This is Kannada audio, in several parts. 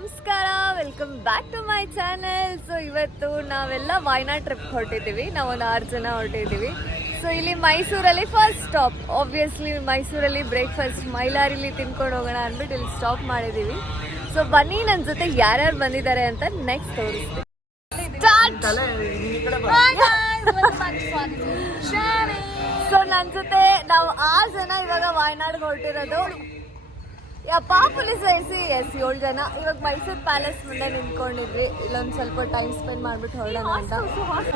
ನಮಸ್ಕಾರ welcome back to my channel so ಇವತ್ತು ನಾವೆಲ್ಲ ವಾಯ್ನಾಡ್ ಟ್ರಿಪ್ ಹೊರಟಿದ್ದೀವಿ. ನಾವೊಂದು ಆರು ಜನ ಹೊರಟಿದ್ದೀವಿ. ಸೊ ಇಲ್ಲಿ ಮೈಸೂರಲ್ಲಿ ಫಸ್ಟ್ ಸ್ಟಾಪ್ ಆಬ್ವಿಯಸ್ಲಿ ಮೈಸೂರಲ್ಲಿ ಬ್ರೇಕ್ಫಾಸ್ಟ್ ಮೈಲಾರಿಲಿ ತಿನ್ಕೊಂಡು ಹೋಗೋಣ ಅಂದ್ಬಿಟ್ಟು ಇಲ್ಲಿ ಸ್ಟಾಪ್ ಮಾಡಿದ್ದೀವಿ. ಸೊ ಬನ್ನಿ ನನ್ನ ಜೊತೆ ಯಾರ್ಯಾರು ಬಂದಿದ್ದಾರೆ ಅಂತ ನೆಕ್ಸ್ಟ್ ತೋರಿಸ್ತೀನಿ. ಸೊ ನನ್ನ ಜೊತೆ ನಾವು ಆರು ಜನ ಇವಾಗ ವಾಯ್ನಾಡ್ಗೆ ಹೊರಟಿರೋದು. ಯಪ್ಪ ಪೊಲೀಸ್ ಸೇರಿಸಿ ಎಸ್ ಏಳು ಜನ. ಇವಾಗ ಮೈಸೂರು ಪ್ಯಾಲೇಸ್ ಮುಂದೆ ನಿಂತ್ಕೊಂಡಿದ್ವಿ. ಇಲ್ಲೊಂದು ಸ್ವಲ್ಪ ಟೈಮ್ ಸ್ಪೆಂಡ್ ಮಾಡ್ಬಿಟ್ಟು ಹೊರಡೋಣ ಅಂತ.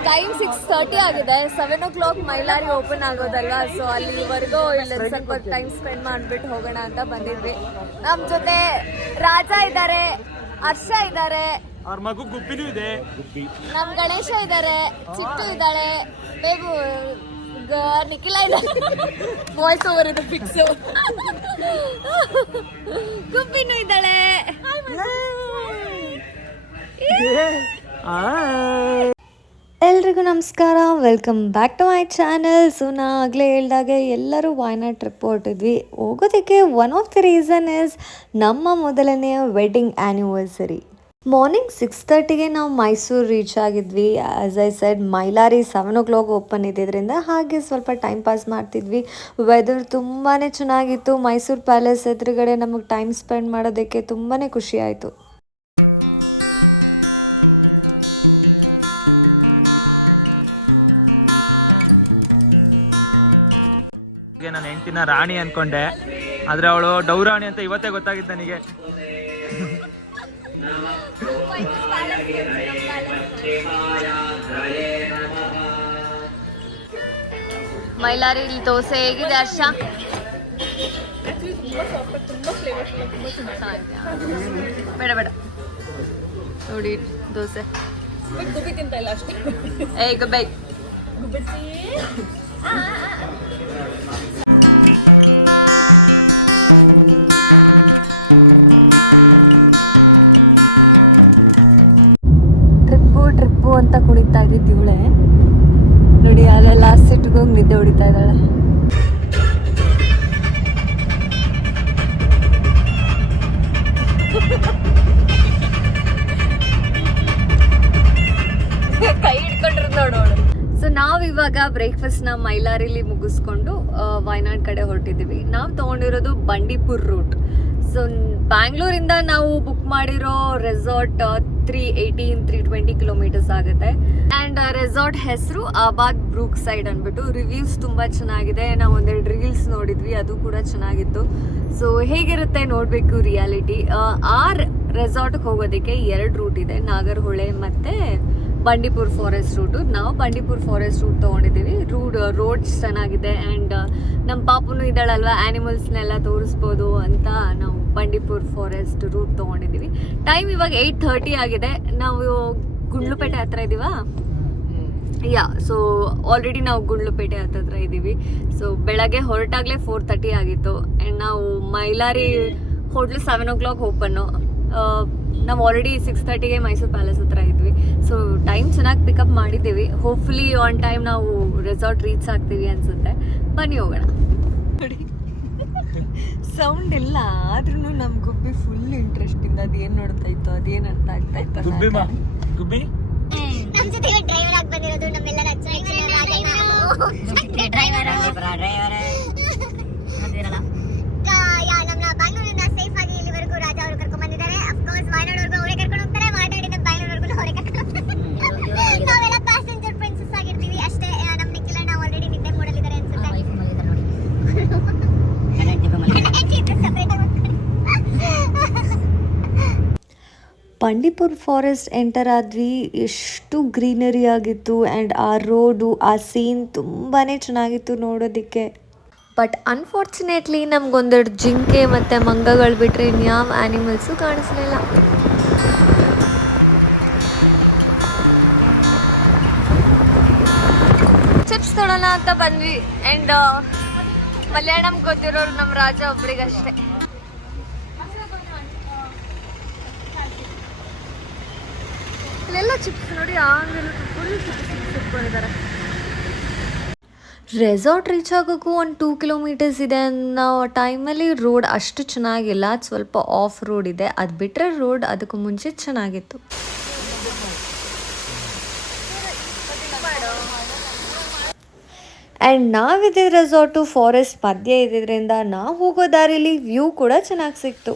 ಟೈಮ್ ಸಿಕ್ಸ್ ತರ್ಟಿ ಆಗಿದೆ. Seven o'clock Mylari open ಆಗೋದಲ್ವಾ ಸೊ ಅಲ್ಲಿವರೆಗೂ ಇಲ್ಲಿ ಸ್ವಲ್ಪ ಟೈಮ್ ಸ್ಪೆಂಡ್ ಮಾಡ್ಬಿಟ್ಟು ಹೋಗೋಣ ಅಂತ ಬಂದಿದ್ವಿ. ನಮ್ಮ ಜೊತೆ ರಾಜ ಇದ್ದಾರೆ ಹರ್ಷ ಇದ್ದಾರೆ. ಅವ್ರ ಮಗು ಗುಬ್ಬಿನೂ ಇದೆ. ನಮ್ ಗಣೇಶ ಇದ್ದಾರೆ ಚಿಟ್ಟು ಇದ್ದಾಳೆ ಬೇಬು ನಿಖಿಲ ಇದ್ದಾರೆ ವಾಯ್ಸ್ ಓವರ್ ಇದು ಫಿಕ್ಸ್ ಗುಬ್ಬಿನೂ ಇದ್ದಾಳೆ. ಎಲ್ರಿಗೂ ನಮಸ್ಕಾರ. Welcome back to my channel so ನಾ ಆಗಲೇ ಹೇಳ್ದಾಗೆ ಎಲ್ಲರೂ ವಾಯ್ನಾಡ್ ಟ್ರಿಪ್ ಹೊರಟಿದ್ವಿ. ಹೋಗೋದಕ್ಕೆ one of the reason is ನಮ್ಮ ಮೊದಲನೆಯ ವೆಡ್ಡಿಂಗ್ ಆ್ಯನಿವರ್ಸರಿ ಮಾರ್ನಿಂಗ್ ಸಿಕ್ಸ್ ತರ್ಟಿಗೆ ನಾವು Mysuru reach ಆಗಿದ್ವಿ. As I said Mylari seven o'clock open ಇದ್ದಿದ್ದರಿಂದ ಹಾಗೆ ಸ್ವಲ್ಪ ಟೈಮ್ ಪಾಸ್ ಮಾಡ್ತಿದ್ವಿ. ವೆದರ್ ತುಂಬಾ ಚೆನ್ನಾಗಿತ್ತು. ಮೈಸೂರು ಪ್ಯಾಲೇಸ್ ಎದುರುಗಡೆ ನಮಗೆ ಟೈಮ್ ಸ್ಪೆಂಡ್ ಮಾಡೋದಕ್ಕೆ ತುಂಬಾ ಖುಷಿ ಆಯಿತು. ನಾನು ಹೆಂಡತಿನ ರಾಣಿ ಅನ್ಕೊಂಡೆ. ಆದ್ರೆ ಅವಳು ಡೌರಾಣಿ ಅಂತ ಇವತ್ತೇ ಗೊತ್ತಾಗಿದ್ದು ನನಗೆ. ಮೈಲಾರಿ ದೋಸೆ ಹೇಗಿದೆ ಹರ್ಷ? ಬೇಡ ಬೇಡ. ನೋಡಿ ದೋಸೆ. ಏ ಗಬ್ಬೈ ಟ್ರಿಪ್ಪು ಅಂತ ಕುಣಿತಾ ಇದ್ದಿದ್ದು ಇವಳೆ. ನೋಡಿ ಅಲ್ಲೇ ಲಾಸ್ಟ್ ಸಿಟ್ಗೆ ಹೋಗಿ ನಿದ್ದೆ ಹೊಡಿತಾ ಇದ್ದಾಳೆ. ಕೈ ಹಿಡ್ಕೊಂಡಿರೋದು ನೋಡೋಳು ಸೊ ನಾವು ಇವಾಗ ಬ್ರೇಕ್ಫಾಸ್ಟ್ನ ಮೈಲಾರಿಲಿ ಮುಗಿಸ್ಕೊಂಡು ವಯನಾಡ್ ಕಡೆ ಹೊರಟಿದ್ದೀವಿ. ನಾವು ತಗೊಂಡಿರೋದು ಬಂಡೀಪುರ್ ರೂಟ್ ಸೊ ಬ್ಯಾಂಗ್ಳೂರಿಂದ ನಾವು ಬುಕ್ ಮಾಡಿರೋ resort three eighteen three twenty kilometres ಆಗುತ್ತೆ. ಆ್ಯಂಡ್ ರೆಸಾರ್ಟ್ ಹೆಸರು ಅಬಾದ್ ಬ್ರೂಕ್ ಸೈಡ್ ಅಂದ್ಬಿಟ್ಟು ರಿವ್ಯೂಸ್ ತುಂಬ ಚೆನ್ನಾಗಿದೆ. ನಾವು ಒಂದೆರಡು ರೀಲ್ಸ್ ನೋಡಿದ್ವಿ, ಅದು ಕೂಡ ಚೆನ್ನಾಗಿತ್ತು. ಸೊ ಹೇಗಿರುತ್ತೆ ನೋಡಬೇಕು ರಿಯಾಲಿಟಿ ಆ ರೆಸಾರ್ಟ್ಗೆ ಹೋಗೋದಕ್ಕೆ ಎರಡು ರೂಟ್ ಇದೆ. ನಾಗರ್ಹೊಳೆ ಮತ್ತು ಬಂಡೀಪುರ್ ಫಾರೆಸ್ಟ್ ರೂಟು ನಾವು ಬಂಡೀಪುರ್ ಫಾರೆಸ್ಟ್ ರೂಟ್ ತೊಗೊಂಡಿದ್ದೀವಿ. ರೂಡ್ ರೋಡ್ಸ್ ಚೆನ್ನಾಗಿದೆ. ಆ್ಯಂಡ್ ನಮ್ಮ ಪಾಪುನು ಇದ್ದಾಳಲ್ವ? ಆ್ಯನಿಮಲ್ಸ್ನೆಲ್ಲ ತೋರಿಸ್ಬೋದು ಅಂತ ನಾವು ಬಂಡೀಪುರ್ ಫಾರೆಸ್ಟ್ ರೂಟ್ ತೊಗೊಂಡಿದ್ದೀವಿ. ಟೈಮ್ ಇವಾಗ ಏಯ್ಟ್ ಥರ್ಟಿ ಆಗಿದೆ. ನಾವು ಗುಂಡ್ಲುಪೇಟೆ ಹತ್ರ ಇದ್ದೀವಾ ಯಾ ಸೊ ಆಲ್ರೆಡಿ ನಾವು ಗುಂಡ್ಲುಪೇಟೆ ಹತ್ರ ಇದ್ದೀವಿ ಸೊ ಬೆಳಗ್ಗೆ ಹೊರಟಾಗಲೇ ಫೋರ್ ತರ್ಟಿ ಆಗಿತ್ತು. ಆ್ಯಂಡ್ ನಾವು Mylari hotel seven o'clock open ನಾವು ಆಲ್ರೆಡಿ ಸಿಕ್ಸ್ ತರ್ಟಿಗೆ ಮೈಸೂರು ಪ್ಯಾಲೇಸ್ ಹತ್ರ ಇದ್ವಿ. ಸೊ ಟೈಮ್ ಚೆನ್ನಾಗಿ ಪಿಕಪ್ ಮಾಡಿದ್ದೀವಿ. ಹೋಪ್ಫುಲಿ ಆನ್ ಟೈಮ್ ನಾವು ರೆಸಾರ್ಟ್ ರೀಚ್ ಆಗ್ತೀವಿ ಅನ್ಸುತ್ತೆ. ಬನ್ನಿ ಹೋಗೋಣ. ಸೌಂಡ್ ಇಲ್ಲ ಆದ್ರೂ ನಮ್ ಗುಬ್ಬಿ ಫುಲ್ ಇಂಟ್ರೆಸ್ಟಿಂದ ಅದೇನ್ ನೋಡ್ತಾ ಇತ್ತು ಅದೇನ್ ಅರ್ಥ ಆಗ್ತಾ ಇತ್ತು ಗುಬ್ಬಿ ಮಾ ಗುಬ್ಬಿ? ನಮ್ ಜೊತೆ ಡ್ರೈವರ್ ಆಗಿ ಬಂದಿರೋದು ನಮ್ಮೆಲ್ಲರ ಡ್ರೈವರ್ ಡ್ರೈವರ್ ಡ್ರೈವರ್ ಯಾ ನಮ್ನ ಬ್ಯಾಂಗ್ಳೂರಿಂದ ಸೇಫ್ ಆಗಿ ಇಲ್ಲಿವರೆಗೂ ರಾಜ ಅವರು ಕರ್ಕೊಂಡ್ ಬಂದಿದ್ದಾರೆ ಅಫ್ಕೋರ್ಸ್ ವಾಯನಾಡ್ವರೆಗೂ ಅವರೇ ಕರ್ಕೊಂಡು ಹೋಗ್ತಾರೆ ವಾಯನಾಡಿಂದ ಬ್ಯಾಂಗ್ಳೂರ್ವರೆಗೂ ಅವರೇ ಕರ್ಕೊಂಡು ಹೋಗ್ತಾರೆ. ನಾವೆಲ್ಲ ಪ್ಯಾಸೆಂಜರ್ ಪ್ರಿನ್ಸಸ್ ಆಗಿರ್ತೀವಿ ಅಷ್ಟೇ ಆ, ನಮ್ ನಿಖಿಲ ನಾವು ಆಲ್ರೆಡಿ ನಿದ್ದೆ ಮೂಡಲಿದ್ದಾರೆ ಅನ್ಸುತ್ತೆ ಸಪ್ರೇಟ್ ಆಗಿ ಬಂಡೀಪುರ್ ಫಾರೆಸ್ಟ್ ಎಂಟರ್ ಆದ್ವಿ. ಎಷ್ಟು ಗ್ರೀನರಿ ಆಗಿತ್ತು ಆ್ಯಂಡ್ ಆ ರೋಡು ಆ ಸೀನ್ ತುಂಬಾ ಚೆನ್ನಾಗಿತ್ತು ನೋಡೋದಕ್ಕೆ. ಬಟ್ ಅನ್ಫಾರ್ಚುನೇಟ್ಲಿ ನಮಗೊಂದೆರಡು ಜಿಂಕೆ ಮತ್ತು ಮಂಗಗಳು ಬಿಟ್ಟರೆ ಇನ್ಯಾವ ಆ್ಯನಿಮಲ್ಸು ಕಾಣಿಸ್ಲಿಲ್ಲ. ಚಿಪ್ಸ್ ತೊಡೋಣ ಅಂತ ಬಂದ್ವಿ ಆ್ಯಂಡ್ ಮಲಯಾಳಂ ಗೊತ್ತಿರೋರು ನಮ್ಮ ರಾಜ ಒಬ್ರಿಗಷ್ಟೇ. ಇಲ್ಲೆಲ್ಲ ಚಿಪ್ಸ್ ನೋಡಿ ಆಂಗಲ್ ಫುಲ್ ಚಿಪ್ಸ್ ಇಟ್ಕೊಂಡಿದ್ದಾರೆ. ರೆಸಾರ್ಟ್ ರೀಚ್ ಆಗೋಕ್ಕೂ ಒಂದು ಟೂ ಕಿಲೋಮೀಟರ್ಸ್ ಇದೆ ಅನ್ನೋ ಟೈಮಲ್ಲಿ ರೋಡ್ ಅಷ್ಟು ಚೆನ್ನಾಗಿಲ್ಲ, ಅದು ಸ್ವಲ್ಪ ಆಫ್ ರೋಡ್ ಇದೆ. ಅದು ಬಿಟ್ಟರೆ ರೋಡ್ ಅದಕ್ಕೂ ಮುಂಚೆ ಚೆನ್ನಾಗಿತ್ತು. ಆ್ಯಂಡ್ ನಾವಿದ್ದ ರೆಸಾರ್ಟು ಫಾರೆಸ್ಟ್ ಮಧ್ಯೆ ಇದ್ದಿದ್ದರಿಂದ ನಾವು ಹೋಗೋ ದಾರಿಲಿ ವ್ಯೂ ಕೂಡ ಚೆನ್ನಾಗಿ ಸಿಕ್ತು.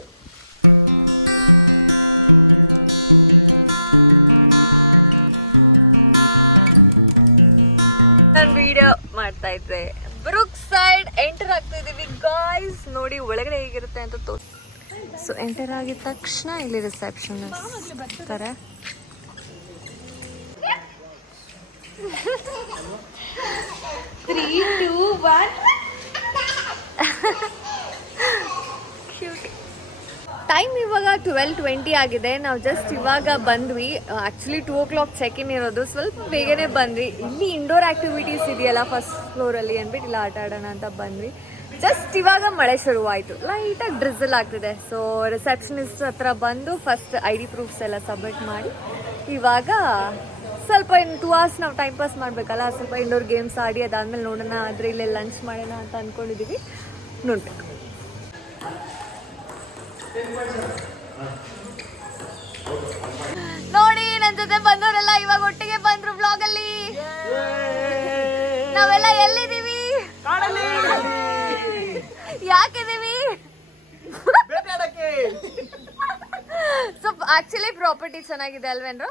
ನಾನು ವಿಡಿಯೋ ಮಾಡ್ತಾ ಇದ್ದೆ. ಬ್ರುಕ್ ಸೈಡ್ ಎಂಟರ್ ಆಗ್ತಾ ಇದೀವಿ ಗಾಯ್ಸ್ ನೋಡಿ ಒಳಗಡೆ ಹೇಗಿರುತ್ತೆ ಅಂತ ತೋರಿಸ್ ಸೊ ಎಂಟರ್ ಆಗಿದ ತಕ್ಷಣ ಇಲ್ಲಿ ರಿಸೆಪ್ಷನ್ ಬರ್ತಾರೆ. ತ್ರೀ ಟೂ ಒನ್ ಟೈಮ್ ಇವಾಗ ಟ್ವೆಲ್ ಟ್ವೆಂಟಿ ಆಗಿದೆ. ನಾವು ಜಸ್ಟ್ ಇವಾಗ ಬಂದ್ವಿ. Actually two o'clock check in ಇರೋದು. ಸ್ವಲ್ಪ ಬೇಗನೆ ಬಂದ್ವಿ. ಇಲ್ಲಿ ಇಂಡೋರ್ ಆ್ಯಕ್ಟಿವಿಟೀಸ್ ಇದೆಯಲ್ಲ ಫಸ್ಟ್ ಫ್ಲೋರಲ್ಲಿ ಅಂದ್ಬಿಟ್ಟು ಇಲ್ಲ ಆಟ ಆಡೋಣ ಅಂತ ಬಂದ್ವಿ. ಜಸ್ಟ್ ಇವಾಗ ಮಳೆ ಶುರುವಾಯಿತು. ಲೈಟಾಗಿ ಡ್ರಿಸಲ್ ಆಗ್ತಿದೆ. ಸೊ ರಿಸೆಪ್ಷನಿಸ್ಟ್ ಹತ್ರ ಬಂದು ಫಸ್ಟ್ ಐ ಡಿ ಪ್ರೂಫ್ಸ್ ಎಲ್ಲ ಸಬ್ಮಿಟ್ ಮಾಡಿ. ಇವಾಗ ಸ್ವಲ್ಪ ಇನ್ ಟೂ ಅವರ್ಸ್ ನಾವು ಟೈಮ್ ಪಾಸ್ ಮಾಡಬೇಕಲ್ಲ, ಸ್ವಲ್ಪ ಇಂಡೋರ್ ಗೇಮ್ಸ್ ಆಡಿ ಅದಾದ್ಮೇಲೆ ನೋಡೋಣ, ಆದರೆ ಇಲ್ಲೇ ಲಂಚ್ ಮಾಡೋಣ ಅಂತ ಅಂದ್ಕೊಂಡಿದ್ದೀವಿ ನೋಡ್ಬೇಕು. ನೋಡಿ ನನ್ನ ಜೊತೆ ಬಂದವರೆಲ್ಲ ಇವಾಗ ಒಟ್ಟಿಗೆ ಬಂದ್ರು ಬ್ಲಾಗ್ ಅಲ್ಲಿ. ನಾವೆಲ್ಲ ಎಲ್ಲಿದ್ದೀವಿ? ಯಾಕಿದೀವಿ ಸೊ ಆಕ್ಚುಲಿ ಪ್ರಾಪರ್ಟಿ ಚೆನ್ನಾಗಿದೆ ಅಲ್ವೇನ್ರು?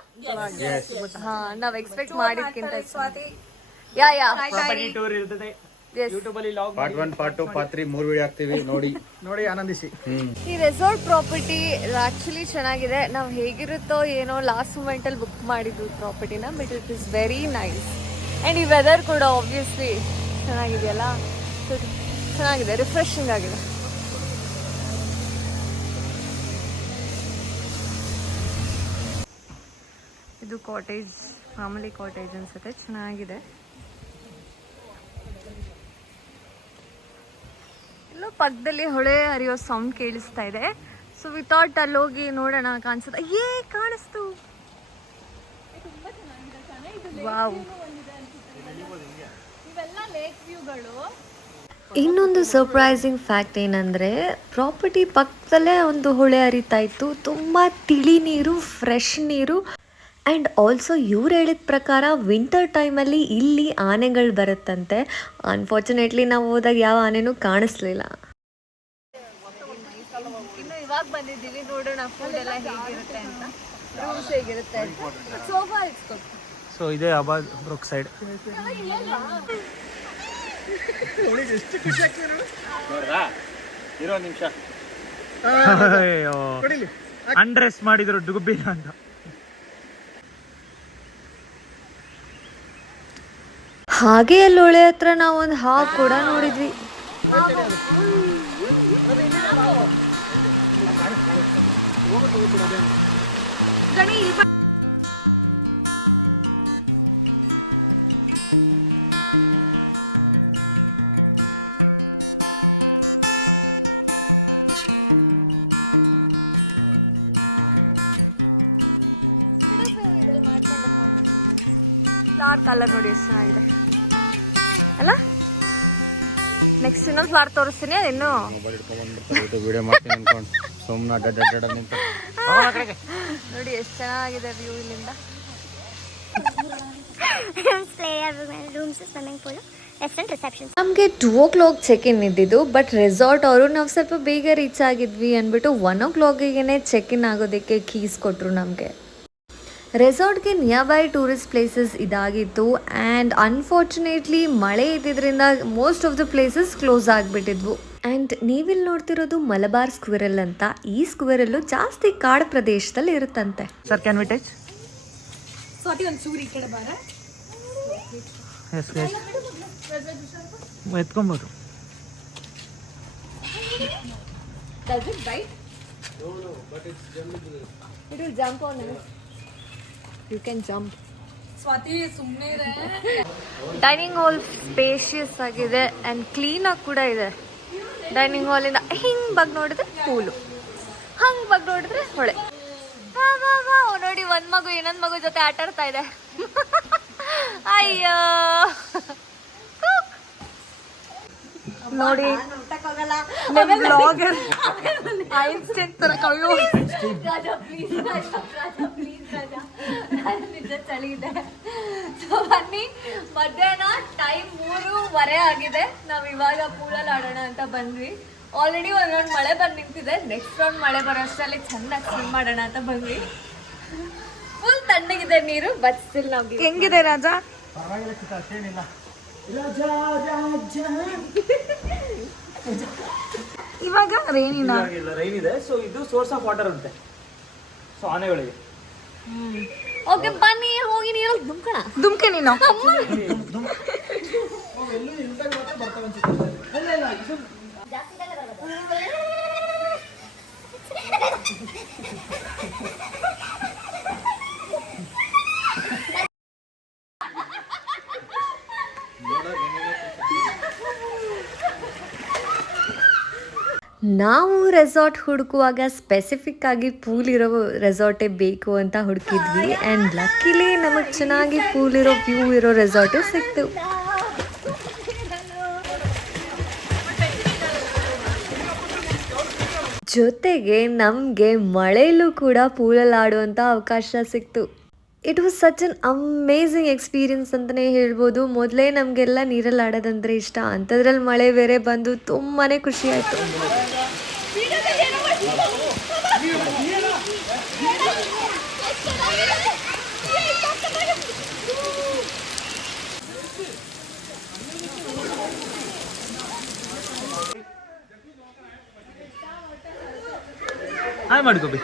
ಹಾ ನಾವ್ ಎಕ್ಸ್ಪೆಕ್ಟ್ ಮಾಡಿದ್ಕಿಂತ ಯಾ ಯಾ ಟೂರ್ ಇರ್ತದೆ. ಯೂಟ್ಯೂಬ್ ಅಲ್ಲಿ vlog part one part two part three ಮೂರು ವಿಡಿಯೋ ಹಾಕ್ತೀವಿ ನೋಡಿ. ನೋಡಿ ಆನಂದಿಸಿ. ಈ ರೆಸಾರ್ಟ್ ಪ್ರಾಪರ್ಟಿ ಆಕ್ಚುಲಿ ಚೆನ್ನಾಗಿದೆ. ನಾವು ಹೇಗಿರುತ್ತೋ ಏನೋ ಲಾಸ್ಟ್ ಮೂಮೆಂಟಲ್ಲಿ ಬುಕ್ ಮಾಡಿದ್ವಿ ಪ್ರಾಪರ್ಟಿನ but it is very nice and ಈ ವೆದರ್ ಕೂಡ ಆಬ್ವಿಯಸ್ಲಿ ಚೆನ್ನಾಗಿದೆಯಲ್ಲ? ಚೆನ್ನಾಗಿದೆ ರಿಫ್ರೆಶಿಂಗ್ ಆಗಿದೆ. ಇದು ಕಾಟೇಜ್ ಮಾಮೂಲಿ ಕಾಟೇಜ್ ಅನ್ಸುತ್ತೆ. ಚೆನ್ನಾಗಿದೆ. ಪಕ್ಕದಲ್ಲಿ ಹೊಳೆ ಹರಿಯೋ ಸೌಂಡ್ ಕೇಳಿಸ್ತಾ ಇದೆ. ಸೊ ವಿತೌಟ್ ಅಲ್ಲಿ ಹೋಗಿ ನೋಡೋಣ ಕಾಣಿಸುತ್ತೆ ಏ, ಕಾಣಿಸ್ತು. ವಾವ್. ಇನ್ನೊಂದು ಸರ್ಪ್ರೈಸಿಂಗ್ ಫ್ಯಾಕ್ಟ್ ಏನಂದರೆ ಪ್ರಾಪರ್ಟಿ ಪಕ್ಕದಲ್ಲೇ ಒಂದು ಹೊಳೆ ಹರಿತಾ ಇತ್ತು. ತುಂಬ ತಿಳಿ ನೀರು ಫ್ರೆಶ್ ನೀರು. ಆ್ಯಂಡ್ ಆಲ್ಸೋ ಇವ್ರು ಹೇಳಿದ ಪ್ರಕಾರ ವಿಂಟರ್ ಟೈಮಲ್ಲಿ ಇಲ್ಲಿ ಆನೆಗಳು ಬರುತ್ತಂತೆ. ಅನ್ಫಾರ್ಚುನೇಟ್ಲಿ ನಾವು ಹೋದಾಗ ಯಾವ ಆನೆನೂ ಕಾಣಿಸ್ಲಿಲ್ಲ. ಅಂಡ್ರೆಸ್ ಇವಾಗ ಬಂದಿದ್ದೀವಿ ನೋಡೋಣ ಫುಡ್ ಎಲ್ಲ ಹೇಗಿರುತ್ತೆ ಅಂತ. ರೂಮ್ಸ್ ಹೇಗಿರುತ್ತೆ ಸೋಫಾ ಇಟ್ಸ್ಕೊ ಸೊ ಇದೇ ಅಬಾದ್ ಬ್ರುಕ್ ಸೈಡ್. ಇರೋ ನಿಮಿಷ. ಅಯ್ಯೋ. ಅನ್ಡ್ರೆಸ್ ಮಾಡಿದ್ರು ಡುಗುಬ್ಬಿನ ಅಂತ. ಹಾಗೆ ಅಲ್ಲಿ ಹೊಳೆ ಹತ್ರ ನಾವು ಒಂದು ಹಾವು ಕೂಡ ನೋಡಿದ್ವಿ. ಫ್ಲವರ್ ಕಲರ್ ನೋಡಿ ಎಷ್ಟು ಚೆನ್ನಾಗಿದೆ. ನೆಕ್ಸ್ಟ್ ಇನ್ನೊಂದು ಫ್ಲಾರ್ ತೋರಿಸ್ತೀನಿ ಅದಿನ್ನು ಮೊಬೈಲ್ ಇಟ್ಕೊಂಡ್ಬಂದ್ಬಿಡ್ತಾರೆ ವಿಡಿಯೋ ಮಾಡ್ತೀನಿ ಅನ್ಕೊಂಡು. ಸುಮ್ಮನೆ ಅಡ್ಡ ಅಡ್ಡ ನಿಂತು ನೋಡಿ ಎಷ್ಟು ಚೆನ್ನಾಗಿದೆ ವ್ಯೂ ಇಲ್ಲಿಂದ. ರೂಮ್ಸ್ ಸ್ವಿಮ್ಮಿಂಗ್ ಪೂಲ್ ನಮಗೆ two o'clock check in ಇದ್ದಿದ್ದು ಬಟ್ ರೆಸಾರ್ಟ್ ಅವರು ನಾವು ಸ್ವಲ್ಪ ಬೇಗ ರೀಚ್ ಆಗಿದ್ವಿ ಅಂದ್ಬಿಟ್ಟು ಒನ್ ಓ ಕ್ಲಾಕಿಗೆ ಚೆಕ್ ಇನ್ ಆಗೋದಕ್ಕೆ ಕೀಸ್ ಕೊಟ್ಟರು ನಮಗೆ. ರೆಸಾರ್ಟ್ಗೆ ನಿಯರ್ ಬೈ ಟೂರಿಸ್ಟ್ ಪ್ಲೇಸಸ್ ಇದಾಗಿತ್ತು ಆ್ಯಂಡ್ ಅನ್ಫಾರ್ಚುನೇಟ್ಲಿ ಮಳೆ ಇದ್ದಿದ್ದರಿಂದ most of the places close ಆಗಿಬಿಟ್ಟಿದ್ವು. And ನೀವಿಲ್ಲಿ ನೋಡ್ತಿರೋದು ಮಲಬಾರ್ ಸ್ಕ್ವಿರಲ್ ಅಂತ. ಈ ಸ್ಕ್ವಿರಲ್ಲು ಜಾಸ್ತಿ ಕಾಡು ಪ್ರದೇಶದಲ್ಲಿ ಇರುತ್ತಂತೆ. Sir can we touch yes yes ಎತ್ಕೊಬೋದು. Does it bite? No, no, but it's It will jump on us. You Swathi ಸುಮ್ಮನೆ ಡೈನಿಂಗ್ ಹಾಲ್ ಸ್ಪೇಷಿಯಸ್ ಆಗಿದೆ ಆ್ಯಂಡ್ ಕ್ಲೀನಾಗಿ ಕೂಡ ಇದೆ. ಡೈನಿಂಗ್ ಹಾಲಿಂದ ಹಿಂಗೆ ಬಗ್ ನೋಡಿದ್ರೆ ಪೂಲು. ಹಂಗೆ ಬಗ್ ನೋಡಿದ್ರೆ ಹೊಳೆ. ನೋಡಿ ಒಂದ್ ಮಗು ಇನ್ನೊಂದ್ ಮಗು ಜೊತೆ ಆಟ ಆಡ್ತಾ ಇದೆ. ಅಯ್ಯೋ. ನೋಡಿ ಐನ್ಸ್ಟೈನ್ ತರ ಕಳ್ಳು. ರಾಜ ನಿಜ ಚಳಿ ಇದೆ ಸೊ ಬನ್ನಿ ಮಧ್ಯಾಹ್ನ ಟೈಮ್ ಮೂರುವರೆ ಆಗಿದೆ. ನಾವು ಇವಾಗ ಪೂಲಲ್ಲಿ ಆಡೋಣ ಅಂತ ಬಂದ್ವಿ. ಆಲ್ರೆಡಿ ಒಂದ್ ರೌಂಡ್ ಮಳೆ ಬಂದು ನಿಂತಿದೆ. ನೆಕ್ಸ್ಟ್ ರೌಂಡ್ ಮಳೆ ಬರೋ ಅಷ್ಟರಲ್ಲಿ ಚೆನ್ನಾಗಿ ಸ್ವಿಮ್ ಮಾಡೋಣ ಅಂತ ಬಂದ್ವಿ. ಫುಲ್ ತಣ್ಣಗಿದೆ ನೀರು ಬಟ್ ಸ್ಟಿಲ್ ನಾವು ಹೆಂಗಿದೆ ರಾಜ? ಇವಾಗ ರೈನ್ ರೈನ್ ಇದೆ. ಸೊ ಇದು ಸೋರ್ಸ್ ಆಫ್ ವಾಟರ್ ಅಂತೆ. ಸೊ ಆನೆಗಳಿಗೆ. ಓಕೆ ಬನ್ನಿ ಹೋಗಿ ನೀರು ದುಮ್ಕಣ ದುಮ್ಕೆ ನೀನು. ನಾವು ರೆಸಾರ್ಟ್ ಹುಡುಕುವಾಗ ಸ್ಪೆಸಿಫಿಕ್ ಆಗಿ ಪೂಲ್ ಇರೋ ರೆಸಾರ್ಟೇ ಬೇಕು ಅಂತ ಹುಡುಕಿದ್ವಿ ಆ್ಯಂಡ್ ಲಕ್ಕಿಲಿ ನಮಗೆ ಚೆನ್ನಾಗಿ ಪೂಲ್ ಇರೋ ವ್ಯೂ ಇರೋ ರೆಸಾರ್ಟು ಸಿಕ್ತು. ಜೊತೆಗೆ ನಮಗೆ ಮಳೆಯಲ್ಲೂ ಕೂಡ ಪೂಲಲ್ಲಿ ಆಡುವಂಥ ಅವಕಾಶ ಸಿಕ್ತು. It was such an amazing experience ಅಂತಲೇ ಹೇಳ್ಬೋದು. ಮೊದಲೇ ನಮಗೆಲ್ಲ ನೀರಲ್ಲಿ ಆಡೋದಂದರೆ ಇಷ್ಟ. ಅಂಥದ್ರಲ್ಲಿ ಮಳೆ ಬೇರೆ ಬಂದು ತುಂಬಾ ಖುಷಿ ಹಾಯ್ ಮಾಡ್ಕೋಬಿ.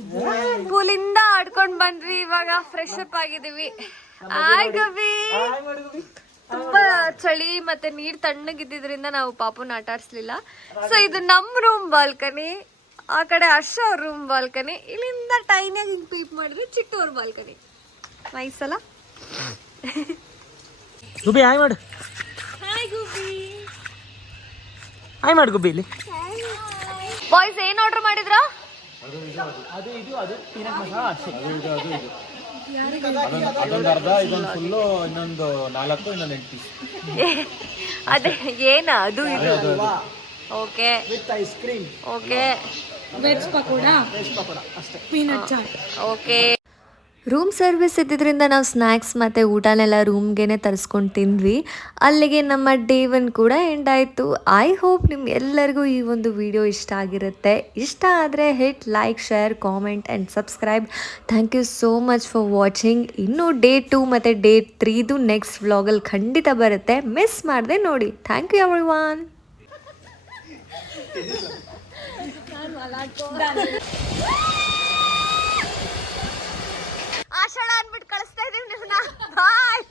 ಸ್ಕೂಲಿಂದ ಪೂಲಿಂದ ಆಡ್ಕೊಂಡ್ ಬಂದ್ವಿ ಇವಾಗ ಫ್ರೆಶ್ ಅಪ್ ಆಗಿದೀವಿ ಆಯ್ ಗಬಿ ತುಂಬಾ ಚಳಿ ಮತ್ತೆ ನೀರ್ ತಣ್ಣಗಿದ್ದಿದ್ರಿಂದ ನಾವು ಪಾಪುನ ಆಟ ಆಡ್ಸ್ಲಿಲ್ಲ. ಸೊ ಇದು ನಮ್ ರೂಮ್ ಬಾಲ್ಕನಿ ಆ ಕಡೆ ಹರ್ಷ ಅವ್ರ ರೂಮ್ ಬಾಲ್ಕನಿ ಇಲ್ಲಿಂದ ಟೈನಾಗಿ ಹಿಂಗ್ ಪೀಪ್ ಮಾಡಿದ್ರೆ ಚಿಟ್ಟು ಅವ್ರ ಬಾಲ್ಕನಿ ನೈಸ್ ಅಲ್ಲ? ಗುಬಿ ಹಾಯ್ ಮಾಡು. ಹಾಯ್ ಗುಬಿ. ಹಾಯ್ ಮಾಡು ಗುಬಿ ಇಲ್ಲಿ. ಬಾಯ್ಸ್ ಏನ್ ಆರ್ಡರ್ ಮಾಡಿದ್ರ? ಅದು ಇದು ಅದು ಪೀನಟ್ ಮಸಾಲ ಅಷ್ಟೇ ಅದೊಂದು ಅರ್ಧ ಇದೊಂದು ಫುಲ್ಲು ಇನ್ನೊಂದು ನಾಲ್ಕು ಇನ್ನೊಂದು ಎಂಟು ಪೀಸ್ ಅದೇ ಏನ ಅದು ಇದು. Okay. Okay. Veg pakoda? Peanut chaat okay. Room service ಇದ್ದಿದ್ದರಿಂದ ನಾವು ಸ್ನ್ಯಾಕ್ಸ್ ಮತ್ತು ಊಟನೆಲ್ಲ ರೂಮ್ಗೆ ತರಿಸ್ಕೊಂಡು ತಿಂದ್ವಿ. ಅಲ್ಲಿಗೆ ನಮ್ಮ ಡೇ ಒನ್ ಕೂಡ ಎಂಡ್ ಆಯಿತು. ಐ ಹೋಪ್ ನಿಮ್ಗೆ ಎಲ್ಲರಿಗೂ ಈ ಒಂದು ವಿಡಿಯೋ ಇಷ್ಟ ಆಗಿರುತ್ತೆ. ಇಷ್ಟ ಆದರೆ hit like share comment and subscribe thank you so much for watching ಇನ್ನೂ ಡೇ ಟು ಮತ್ತು ಡೇ ತ್ರೀದು ನೆಕ್ಸ್ಟ್ ವ್ಲಾಗಲ್ಲಿ ಖಂಡಿತ ಬರುತ್ತೆ. ಮಿಸ್ ಮಾಡಿದೆ ನೋಡಿ. ಥ್ಯಾಂಕ್ ಯು ಎವ್ರಿ ವಾನ್ ಭಾಷಣ ಅಂದ್ಬಿಟ್ಟು ಕಳಿಸ್ತಾ ಇದೀವಿ ಬಾಯ್.